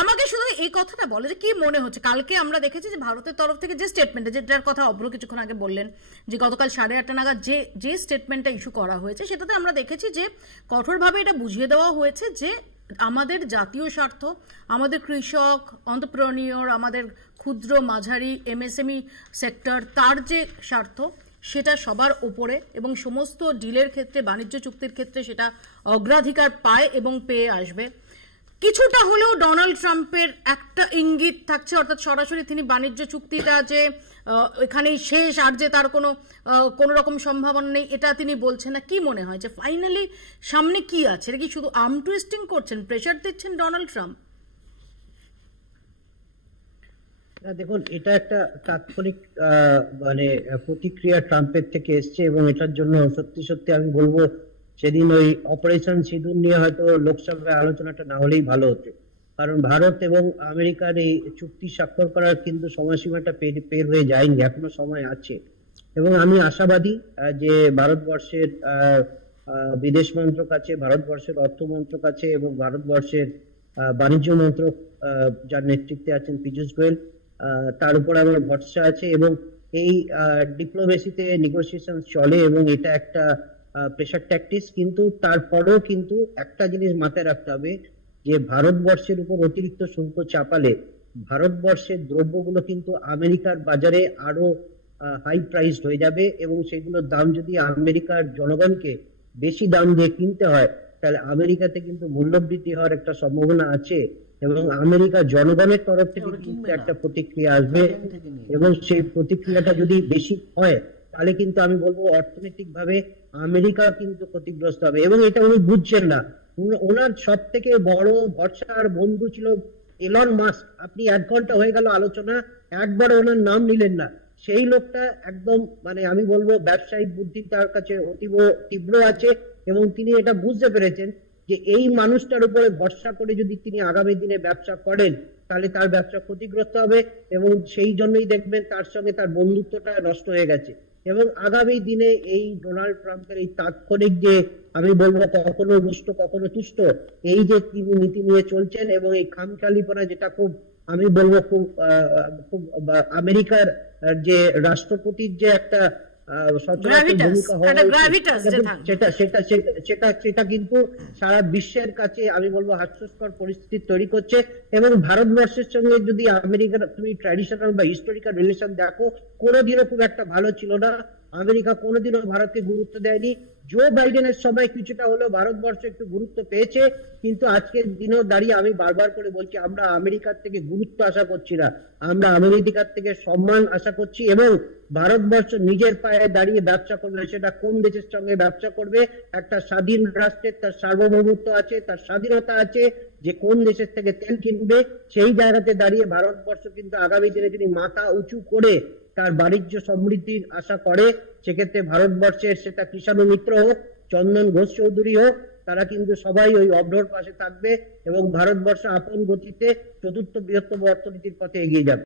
আমাকে শুধু এই কথাটা বলে যে কি মনে হচ্ছে, কালকে আমরা দেখেছি যে ভারতের তরফ থেকে যে স্টেটমেন্টটা, যেটার কথা অভ্র কিছুক্ষণ আগে বললেন, যে গতকাল 8:30 নাগাদ যে স্টেটমেন্টটা ইস্যু করা হয়েছে, সেটাতে আমরা দেখেছি যে কঠোরভাবে এটা বুঝিয়ে দেওয়া হয়েছে যে আমাদের জাতীয় স্বার্থ, আমাদের কৃষক, এন্টারপ্রেনিয়র, আমাদের ক্ষুদ্র মাঝারি এমএসএমই সেক্টর, তার যে স্বার্থ সেটা সবার উপরে, এবং সমস্ত ডিলের ক্ষেত্রে, বাণিজ্য চুক্তির ক্ষেত্রে সেটা অগ্রাধিকার পায় এবং পেয়ে আসবে। কিছুটা হলেও ডোনাল্ড ট্রাম্পের একটা ইঙ্গিত থাকছে, অর্থাৎ সরাসরি তিনি বাণিজ্য চুক্তিটা যে এখানেই শেষ, আর যে তার কোনো রকম সম্ভাবনা নেই, এটা তিনি বলছেন না। কি মনে হয় যে ফাইনালি সামনে কি আছে? এটা কি শুধু আর্ম টুইস্টিং করছেন, প্রেশার দিচ্ছেন ডোনাল্ড ট্রাম্প? দেখুন, এটা একটা তাৎক্ষণিক মানে প্রতিক্রিয়া ট্রাম্পের থেকে এসছে, এবং এটার জন্য সত্যি সত্যি আমি বলবো সেদিন ওই অপারেশন সিঁদুর নিয়ে হয়তো লোকসভায় আলোচনাটা না হলেই ভালো হতো, কারণ ভারত এবং আমেরিকার এই চুক্তি স্বাক্ষর করার কিন্তু সময়সীমাটা পের হয়ে যায়নি, এখনো সময় আছে। এবং আমি আশাবাদী যে ভারতবর্ষের বিদেশ মন্ত্রক আছে, ভারতবর্ষের অর্থ মন্ত্রক আছে, এবং ভারতবর্ষের বাণিজ্য মন্ত্রক যার নেতৃত্বে আছেন পীযূষ গোয়েল, তার উপর আমার ভরসা আছে। এবং এই ডিপ্লোমেসিতে নেগোসিয়েশন চলে, এবং এটা একটা প্রেশার ট্যাকটিক্স, কিন্তু তারপরেও কিন্তু একটা জিনিস মাথায় রাখতে হবে যে ভারতবর্ষের উপর অতিরিক্ত শুল্ক চাপালে ভারতবর্ষের দ্রব্যগুলো কিন্তু আমেরিকার বাজারে আরো হাই প্রাইসড হয়ে যাবে, এবং সেগুলোর দাম যদি আমেরিকার জনগণকে বেশি দাম দিয়ে কিনতে হয়, তাহলে আমেরিকাতে কিন্তু মূল্যবৃদ্ধি হওয়ার একটা সম্ভাবনা আছে, এবং আমেরিকার জনগণের তরফ থেকে কিন্তু একটা প্রতিক্রিয়া আসবে, এবং সেই প্রতিক্রিয়াটা যদি বেশি হয় তাহলে কিন্তু আমি বলবো অর্থনৈতিক ভাবে আমেরিকা কিন্তু ক্ষতিগ্রস্ত হবে। এবং এটা উনি বুঝছেন না, ওনার সব থেকে বড় ভরসার বন্ধু ছিল এলন মাস্ক। আপনি 1 ঘন্টা হয়ে গেল আলোচনা, একবার ওনার নাম নিলেন না। সেই লোকটা একদম মানে আমি বলবো ব্যবসায়িক বুদ্ধি তার কাছে অতীব তীব্র আছে, এবং তিনি এটা বুঝতে পেরেছেন যে এই মানুষটার উপরে ভরসা করে যদি তিনি আগামী দিনে ব্যবসা করেন তাহলে তার ব্যবসা ক্ষতিগ্রস্ত হবে, এবং সেই জন্যই দেখবেন তার সঙ্গে তার বন্ধুত্বটা নষ্ট হয়ে গেছে। এবং আগামী দিনে এই ডোনাল্ড ট্রাম্পের এই তাৎক্ষণিক যে আমি বলবো কখনো রুষ্ট কখনো তুষ্ট এই যে তিনি নীতি নিয়ে চলছেন, এবং এই খামখেয়ালিপনা, যেটা খুব আমি বলবো খুব আমেরিকার যে রাষ্ট্রপতির যে একটা সেটা কিন্তু সারা বিশ্বের কাছে আমি বলবো হাস্যস্কর পরিস্থিতি তৈরি করছে। এবং ভারতবর্ষের সঙ্গে যদি আমেরিকার তুমি ট্র্যাডিশনাল বা হিস্টোরিক্যাল রিলেশন দেখো, কোনোদিনও খুব একটা ভালো ছিল না। আমেরিকা কোনোদিনও ভারতকে গুরুত্ব দেয়নি। জো বাইডেনের সময় কিছুটা হলেও ভারতবর্ষ একটু গুরুত্ব পেয়েছে, কিন্তু আজকের দিনেও দাঁড়িয়ে আমি বারবার করে বলছি আমরা আমেরিকার থেকে গুরুত্ব আশা করছি না, আমরা আমেরিকার থেকে সম্মান আশা করছি। এবং ভারতবর্ষ নিজের পায়ে দাঁড়িয়ে ব্যবসা করবে, সেটা কোন দেশের সঙ্গে ব্যবসা করবে, একটা স্বাধীন রাষ্ট্রের তার সার্বভৌমত্ব আছে, তার স্বাধীনতা আছে, যে কোন দেশের থেকে তেল কিনবে, সেই জায়গাতে দাঁড়িয়ে ভারতবর্ষ কিন্তু আগামী দিনে যদি মাথা উঁচু করে তার বাণিজ্য সমৃদ্ধির আশা করে, সেক্ষেত্রে ভারতবর্ষের সেটা কৃষাণু মিত্র হোক, চন্দন ঘোষ চৌধুরী হোক, তারা কিন্তু সবাই ওই অভ্রর পাশে থাকবে, এবং ভারতবর্ষ আপন গতিতে চতুর্থ বৃহত্তম অর্থনীতির পথে এগিয়ে যাবে।